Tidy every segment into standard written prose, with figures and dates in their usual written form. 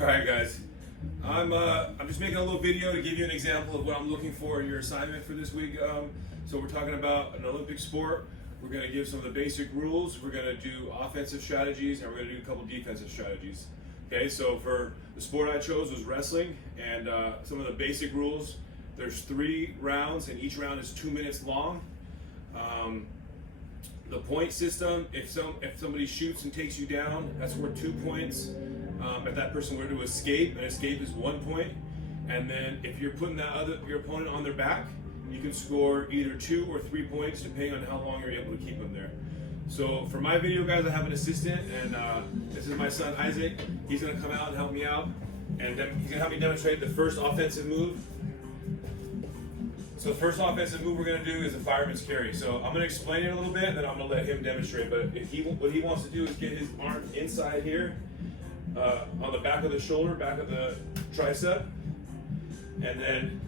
All right, guys. I'm just making a little video to give you an example of what I'm looking for in your assignment for this week. So we're talking about an Olympic sport. We're going to give some of the basic rules. We're going to do offensive strategies, and we're going to do a couple defensive strategies. Okay, so for the sport I chose was wrestling, and some of the basic rules. There's 3 rounds, and each round is 2 minutes long. The point system, if somebody shoots and takes you down, that's worth 2 points. If that person were to escape, an escape is 1 point. And then if you're putting your opponent on their back, you can score either 2 or 3 points depending on how long you're able to keep them there. So for my video, guys, I have an assistant, and this is my son Isaac. He's gonna come out and help me out, and he's gonna help me demonstrate the first offensive move. So the first offensive move we're going to do is a fireman's carry. So I'm going to explain it a little bit, and then I'm going to let him demonstrate. But what he wants to do is get his arm inside here, on the back of the shoulder, back of the tricep, and then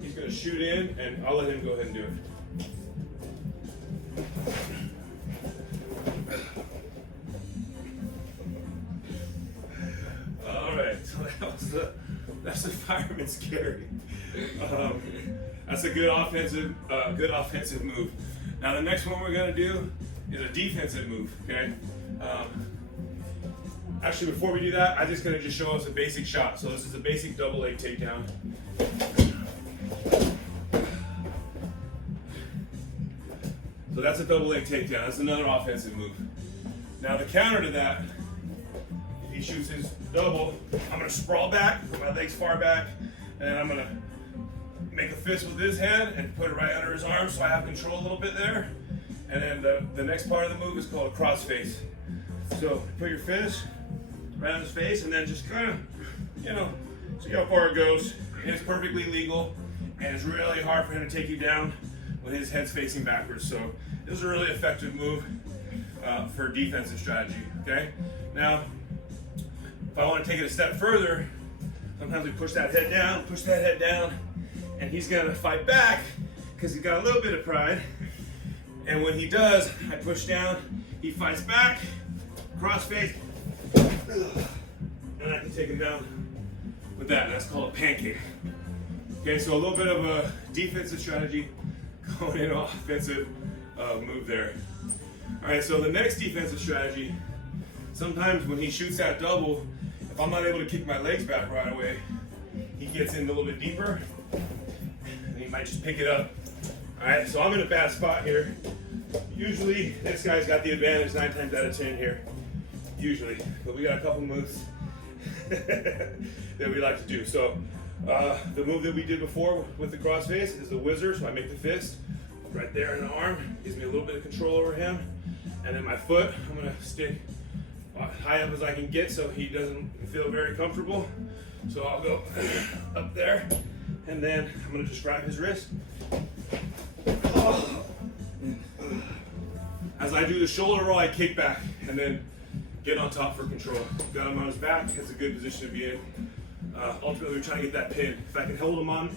he's going to shoot in, and I'll let him go ahead and do it. All right, so that's the fireman's carry. That's a good offensive move. Now the next one we're gonna do is a defensive move. Okay. Actually, before we do that, I'm just gonna show us a basic shot. So this is a basic double leg takedown. So that's a double leg takedown. That's another offensive move. Now the counter to that, if he shoots his double, I'm gonna sprawl back, put my legs far back, and I'm gonna make a fist with his hand and put it right under his arm so I have control a little bit there. And then the next part of the move is called a cross face. So put your fist right on his face and then just kind of, see how far it goes. And it's perfectly legal, and it's really hard for him to take you down when his head's facing backwards. So this is a really effective move for defensive strategy, okay? Now, if I want to take it a step further, sometimes we push that head down, and he's gonna fight back because he's got a little bit of pride. And when he does, I push down, he fights back, cross face, and I can take him down with that. That's called a pancake. Okay, so a little bit of a defensive strategy going in offensive move there. All right, so the next defensive strategy, sometimes when he shoots that double, if I'm not able to kick my legs back right away, he gets in a little bit deeper, and he might just pick it up. All right, so I'm in a bad spot here. Usually, this guy's got the advantage 9 times out of 10 here. Usually, but we got a couple moves that we like to do. So, the move that we did before with the cross face is the whizzer. So I make the fist right there in the arm, gives me a little bit of control over him, and then my foot, I'm gonna stick high up as I can get so he doesn't feel very comfortable. So I'll go up there, and then I'm gonna just grab his wrist. As I do the shoulder roll, I kick back and then get on top for control. Got him on his back, that's a good position to be in. Ultimately, we're trying to get that pin. If I can hold him on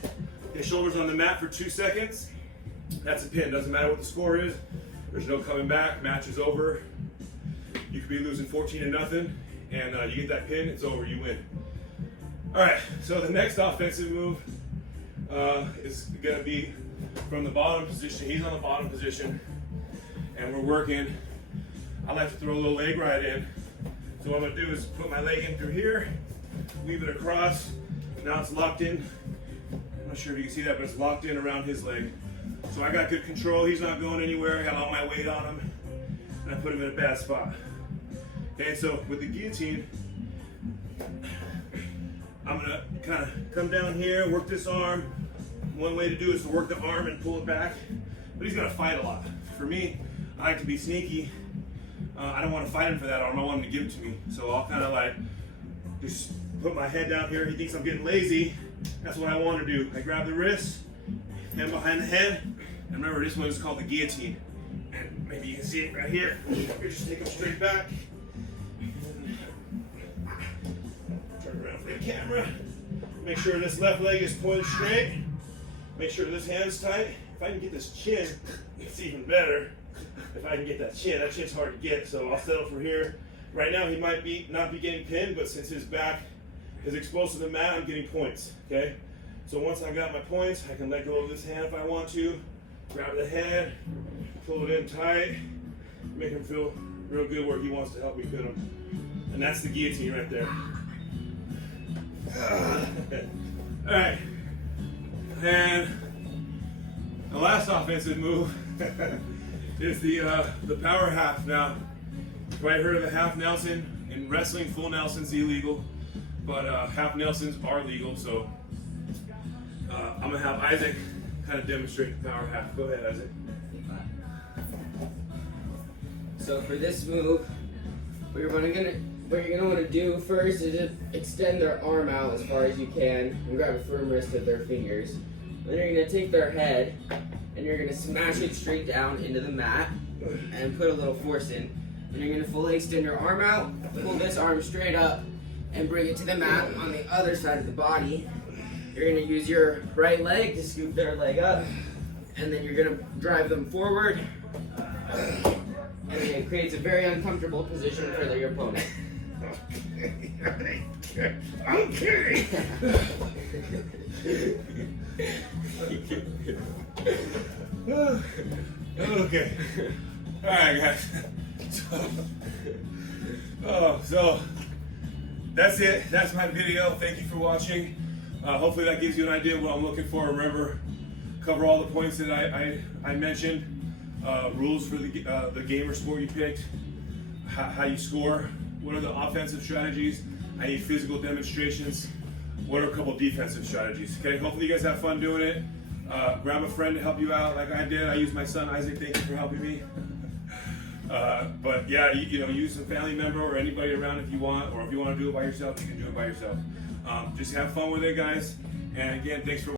his shoulders on the mat for 2 seconds, that's a pin. Doesn't matter what the score is. There's no coming back. Match is over. You could be losing 14-0, and you get that pin, it's over, you win. All right, so the next offensive move is gonna be from the bottom position. He's on the bottom position, and we're working. I like to throw a little leg right in. So what I'm gonna do is put my leg in through here, weave it across. Now it's locked in. I'm not sure if you can see that, but it's locked in around his leg. So I got good control. He's not going anywhere. I got all my weight on him, and I put him in a bad spot. Okay, so with the guillotine, I'm gonna kind of come down here, work this arm. One way to do it is to work the arm and pull it back, but he's gonna fight a lot. For me, I like to be sneaky. I don't want to fight him for that arm. I want him to give it to me. So I'll kind of like just put my head down here. He thinks I'm getting lazy. That's what I want to do. I grab the wrist, hand behind the head, and remember this one is called the guillotine. And maybe you can see it right here. You just take him straight back. Turn around for the camera. Make sure this left leg is pointed straight. Make sure this hand's tight. If I can get this chin, it's even better. If I can get that chin's hard to get, so I'll settle for here. Right now he might not be getting pinned, but since his back is exposed to the mat, I'm getting points, okay? So once I got my points, I can let go of this hand if I want to, grab the head, pull it in tight, make him feel real good where he wants to help me pin him. And that's the guillotine right there. All right, and the last offensive move is the power half. Now, you've probably heard of the half Nelson. In wrestling, full Nelson's illegal, but half Nelsons are legal. So I'm gonna have Isaac kind of demonstrate the power half. Go ahead, Isaac. So for this move, what you're gonna want to do first is just extend their arm out as far as you can and grab a firm wrist with their fingers. Then you're gonna take their head and you're gonna smash it straight down into the mat and put a little force in. And you're gonna fully extend your arm out, pull this arm straight up, and bring it to the mat on the other side of the body. You're gonna use your right leg to scoop their leg up, and then you're gonna drive them forward. And it creates a very uncomfortable position for your opponent. Okay. Okay. All right, guys. So that's it. That's my video. Thank you for watching. Hopefully that gives you an idea of what I'm looking for. Remember, cover all the points that I mentioned. Rules for the gamer sport you picked. How you score. What are the offensive strategies? I need physical demonstrations. What are a couple defensive strategies? Okay. Hopefully you guys have fun doing it. Grab a friend to help you out, like I did. I used my son Isaac. Thank you for helping me. But yeah, you know, use a family member or anybody around if you want, or if you want to do it by yourself, you can do it by yourself. Just have fun with it, guys. And again, thanks for